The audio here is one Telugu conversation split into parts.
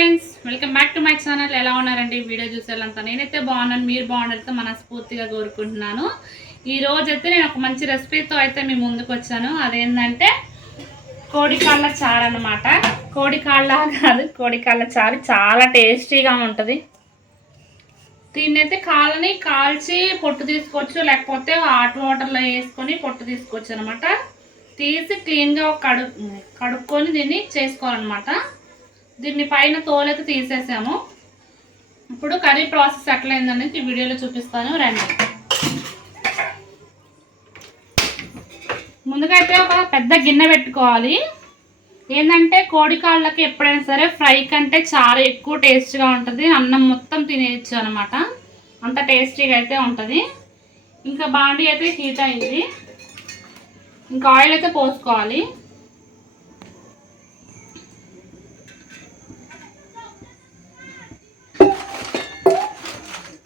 Friends, welcome back to my channel. ఎలా ఉన్నారండి? వీడియో చూసేలంతా నేనైతే బాగున్నాను. మీరు బాగుండాలితో మనస్ఫూర్తిగా కోరుకుంటున్నాను. ఈ రోజు అయితే నేను ఒక మంచి రెసిపీతో అయితే మీ ముందుకు వచ్చాను. అదేంటంటే కోడికాళ్ళ చారు అన్నమాట. కోడికాళ్ళ కాదు, కోడికాళ్ళ చారు చాలా టేస్టీగా ఉంటుంది. దీన్నైతే కాళ్ళని కాల్చి పొట్టు తీసుకోవచ్చు, లేకపోతే హాట్ వాటర్లో వేసుకొని పొట్టు తీసుకోవచ్చు అనమాట. తీసి క్లీన్గా కడుక్కొని దీన్ని చేసుకోవాలన్నమాట. దీన్ని పైన తోలైతే తీసేసాము. ఇప్పుడు కర్రీ ప్రాసెస్ ఎట్లయిందనేది ఈ వీడియోలో చూపిస్తాను, రండి. ముందుగా అయితే ఒక పెద్ద గిన్నె పెట్టుకోవాలి. ఏంటంటే కోడికాళ్ళకి ఎప్పుడైనా సరే ఫ్రై కంటే చాలా ఎక్కువ టేస్ట్గా ఉంటుంది. అన్నం మొత్తం తినేయచ్చు అనమాట, అంత టేస్టీగా అయితే ఉంటుంది. ఇంకా బాండీ అయితే హీట్ అయింది. ఇంకా ఆయిల్ అయితే పోసుకోవాలి.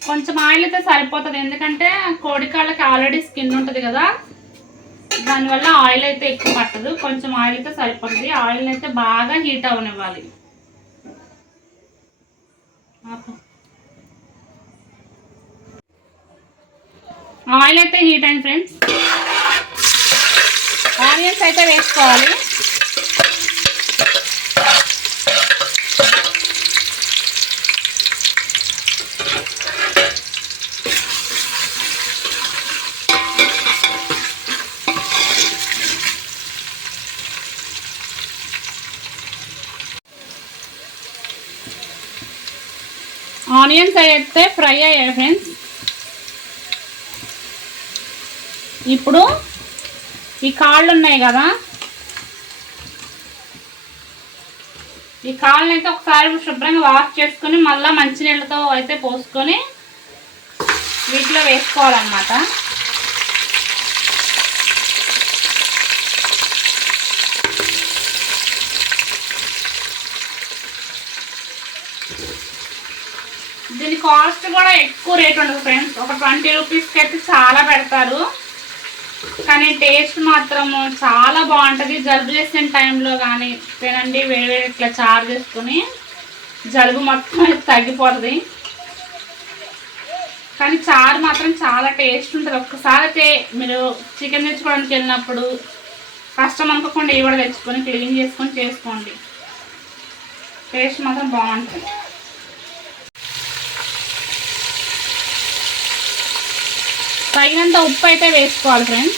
కొంచెం ఆయిల్ అయితే సరిపోతుంది, ఎందుకంటే కోడికాళ్ళకి ఆల్రెడీ స్కిన్ ఉంటుంది కదా, దానివల్ల ఆయిల్ అయితే ఎక్కువ పట్టదు. కొంచెం ఆయిల్ అయితే సరిపోతుంది. ఆయిల్ అయితే బాగా హీట్ అవనివ్వాలి. ఆయిల్ అయితే హీట్ అయింది ఫ్రెండ్స్. ఆనియన్స్ అయితే వేసుకోవాలి. ఆనియన్స్ అయితే ఫ్రై అయ్యాయి ఫ్రెండ్స్. ఇప్పుడు ఈ కాళ్ళు ఉన్నాయి కదా, ఈ కాళ్ళని అయితే ఒకసారి శుభ్రంగా వాష్ చేసుకొని మళ్ళీ మంచినీళ్ళతో అయితే పోసుకొని వీటిలో వేసుకోవాలన్నమాట. దీని కాస్ట్ కూడా ఎక్కువ రేట్ ఉండదు ఫ్రెండ్స్. ఒక 20 రూపీస్కి అయితే చాలా పెడతారు, కానీ టేస్ట్ మాత్రం చాలా బాగుంటుంది. జలుబు చేసిన టైంలో కానీ తినండి, వేడి ఇట్లా చారు చేసుకొని జలుబు మొత్తం తగ్గిపోతుంది. కానీ చారు మాత్రం చాలా టేస్ట్ ఉంటుంది. ఒక్కసారి అయితే మీరు చికెన్ తెచ్చుకోవడానికి వెళ్ళినప్పుడు కష్టం అనుకోకుండా ఇవి కూడా తెచ్చుకొని క్లీన్ చేసుకొని చేసుకోండి, టేస్ట్ మాత్రం బాగుంటుంది. తగినంత ఉప్పు అయితే వేసుకోవాలి ఫ్రెండ్స్.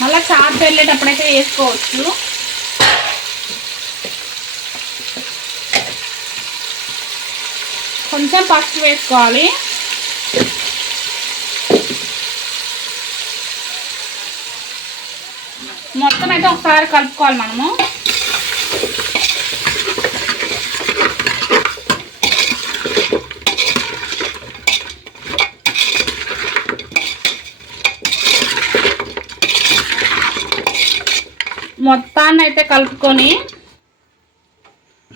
మళ్ళీ చారు వెళ్ళేటప్పుడైతే వేసుకోవచ్చు. కొంచెం పసుపు వేసుకోవాలి. మొత్తం అయితే ఒకసారి కలుపుకోవాలి మనము. మొత్తాన్ని అయితే కలుపుకొని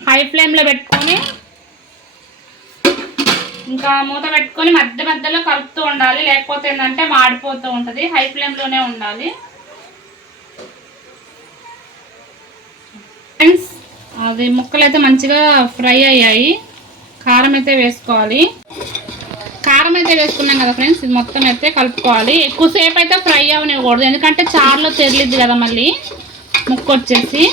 హై ఫ్లేమ్లో పెట్టుకొని ఇంకా మూత పెట్టుకొని మధ్య మధ్యలో కలుపుతూ ఉండాలి, లేకపోతే ఏంటంటే మాడిపోతూ ఉంటుంది. హై ఫ్లేమ్లోనే ఉండాలి ఫ్రెండ్స్. అది ముక్కలు అయితే మంచిగా ఫ్రై అయ్యాయి. కారం అయితే వేసుకోవాలి. కారం అయితే వేసుకున్నాం కదా ఫ్రెండ్స్, ఇది మొత్తం అయితే కలుపుకోవాలి. ఎక్కువసేపు అయితే ఫ్రై అవనివ్వకూడదు, ఎందుకంటే చారులో తెరిలిద్ది కదా మళ్ళీ ముక్క వచ్చేసి.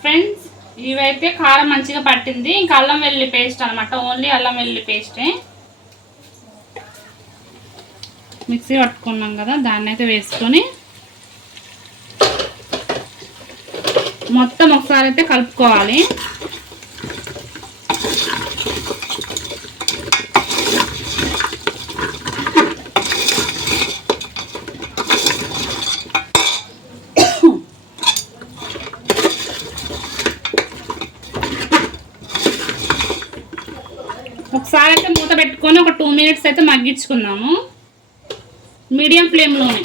ఫ్రెండ్స్, ఇవైతే కారం మంచిగా పట్టింది. ఇంకా అల్లం వెల్లుల్లి పేస్ట్ అనమాట, ఓన్లీ అల్లం వెల్లుల్లి పేస్టే మిక్సీ పట్టుకున్నాం కదా, దాన్ని అయితే వేసుకొని మొత్తం ఒకసారి అయితే కలుపుకోవాలి. ఒకసారి అయితే మూత పెట్టుకొని ఒక 2 మినిట్స్ అయితే మగ్గించుకుందాము మీడియం ఫ్లేమ్లోనే.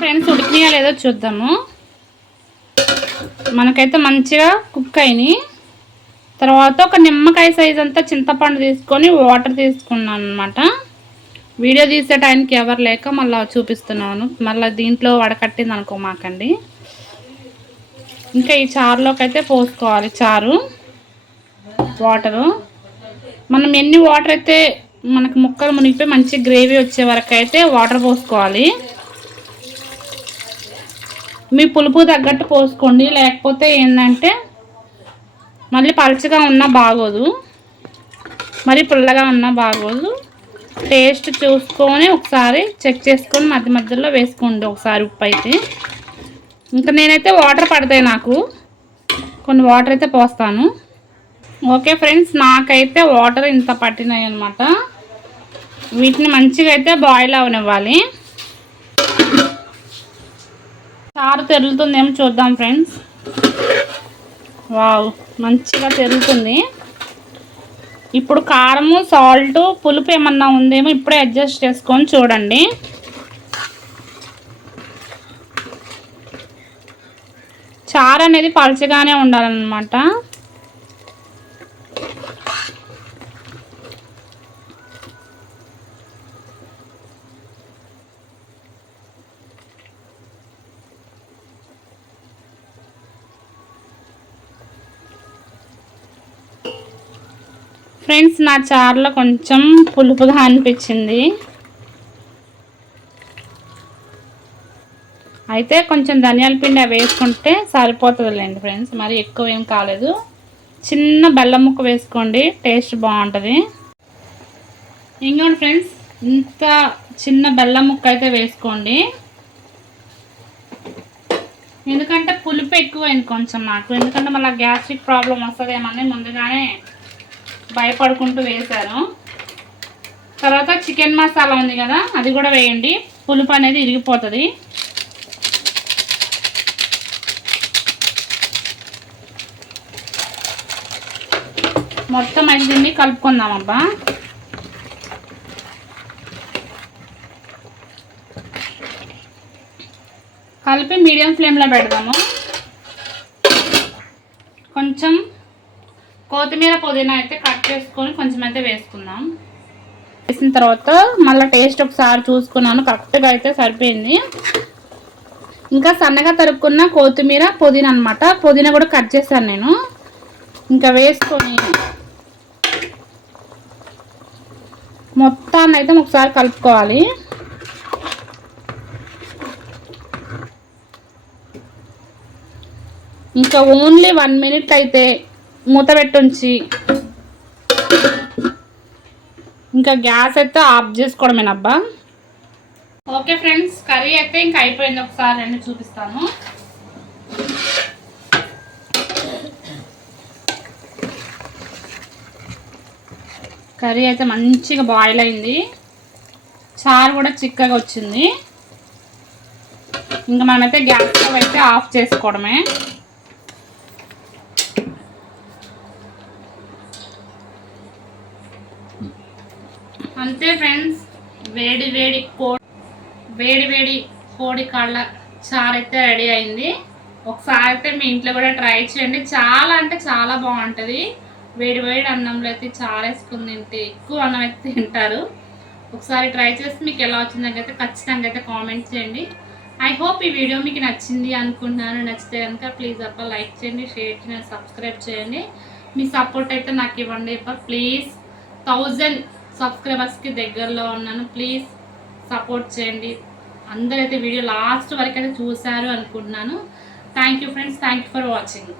ఫ్రెండ్స్, ఉడికినాయా లేదో చూద్దాము. మనకైతే మంచిగా కుక్ అయినాయి. తర్వాత ఒక నిమ్మకాయ సైజ్ అంతా చింతపండు తీసుకొని వాటర్ తీసుకున్నాను అనమాట. వీడియో తీసే టైంకి ఎవరు లేక మళ్ళీ చూపిస్తున్నాను. మళ్ళీ దీంట్లో వడకట్టింది అనుకో మాకండి. ఇంకా ఈ చారులోకి అయితే పోసుకోవాలి చారు వాటరు. మనం ఎన్ని వాటర్ అయితే మనకు ముక్కలు మునిగిపోయి మంచి గ్రేవీ వచ్చే వరకు అయితే వాటర్ పోసుకోవాలి. మీ పులుపు తగ్గట్టు పోసుకోండి, లేకపోతే ఏంటంటే మళ్ళీ పలుచగా ఉన్నా బాగోదు, మరి పుల్లగా ఉన్నా బాగోదు. టేస్ట్ చూసుకొని ఒకసారి చెక్ చేసుకొని మధ్య మధ్యలో వేసుకోండి ఒకసారి ఉప్పు అయితే. ఇంకా నేనైతే వాటర్ పడతాయి, నాకు కొన్ని వాటర్ అయితే పోస్తాను. ఓకే ఫ్రెండ్స్, నాకైతే వాటర్ ఇంత పట్టినాయి అన్నమాట. వీటిని మంచిగా అయితే బాయిల్ అవనివ్వాలి. చారు తెరులుతుందేమో చూద్దాం ఫ్రెండ్స్. వావ్, మంచిగా తెరులుతుంది. ఇప్పుడు కారము, సాల్ట్, పులుపు ఏమన్నా ఉందేమో ఇప్పుడే అడ్జస్ట్ చేసుకొని చూడండి. చారు అనేది పలుచగానే ఉండాలన్నమాట. ఫ్రెండ్స్, నా చారులో కొంచెం పులుపుగా అనిపించింది, అయితే కొంచెం ధనియాల పిండి వేసుకుంటే సరిపోతుందిలేండి ఫ్రెండ్స్. మరి ఎక్కువ ఏం కాలేదు. చిన్న బెల్లం ముక్క వేసుకోండి, టేస్ట్ బాగుంటుంది. ఇంకోండి ఫ్రెండ్స్, ఇంత చిన్న బెల్లం ముక్క అయితే వేసుకోండి, ఎందుకంటే పులుపు ఎక్కువైంది కొంచెం నాకు. ఎందుకంటే మళ్ళీ గ్యాస్ట్రిక్ ప్రాబ్లం వస్తుందేమని ముందుగానే భయపడుకుంటూ వేశాను. తర్వాత చికెన్ మసాలా ఉంది కదా, అది కూడా వేయండి, పులుపు అనేది ఇరిగిపోతుంది. మొత్తం అయితే దీన్ని కలుపుకుందాం అబ్బా. కలిపి మీడియం ఫ్లేమ్లో పెడదాము. కొంచెం కొత్తిమీర, పుదీనా అయితే కట్ చేసుకొని కొంచెం అయితే వేసుకుందాం. వేసిన తర్వాత మళ్ళీ టేస్ట్ ఒకసారి చూసుకున్నాను, కరెక్ట్గా అయితే సరిపోయింది. ఇంకా సన్నగా తరుక్కున్న కొత్తిమీర, పుదీనా అనమాట. పుదీనా కూడా కట్ చేశాను నేను. ఇంకా వేసుకొని మొత్తాన్ని అయితే ఒకసారి కలుపుకోవాలి. ఇంకా ఓన్లీ 1 మినిట్ అయితే మూత పెట్టుంచి ఇంకా గ్యాస్ అయితే ఆఫ్ చేసుకోవడమేనబ్బా. ఓకే ఫ్రెండ్స్, కర్రీ అయితే ఇంకా అయిపోయింది. ఒకసారి రండి చూపిస్తాను. కర్రీ అయితే మంచిగా బాయిల్ అయింది, చారు కూడా చిక్కగా వచ్చింది. ఇంకా మనమైతే గ్యాస్ స్టవ్ అయితే ఆఫ్ చేసుకోవడమే. అంతే ఫ్రెండ్స్, వేడి వేడి కోడి కాళ్ళ చారు అయితే రెడీ అయింది. ఒకసారి అయితే మీ ఇంట్లో కూడా ట్రై చేయండి. చాలా అంటే చాలా బాగుంటుంది. వేడి అన్నంలో అయితే చారు వేసుకుని తింటే ఎక్కువ అన్నం అయితే తింటారు. ఒకసారి ట్రై చేసి మీకు ఎలా వచ్చిందంటే ఖచ్చితంగా అయితే కామెంట్ చేయండి. ఐ హోప్ ఈ వీడియో మీకు నచ్చింది అనుకుంటున్నాను. నచ్చితే కనుక ప్లీజ్ అబ్బా లైక్ చేయండి, షేర్ చేయండి, సబ్స్క్రైబ్ చేయండి. మీ సపోర్ట్ అయితే నాకు ఇవ్వండి అబ్బా ప్లీజ్. 1000 సబ్స్క్రైబర్స్కి దగ్గరలో ఉన్నాను, ప్లీజ్ సపోర్ట్ చేయండి. అందరైతే వీడియో లాస్ట్ వరకు అయితే చూశారు అనుకుంటున్నాను. Thank you friends, thank you for watching.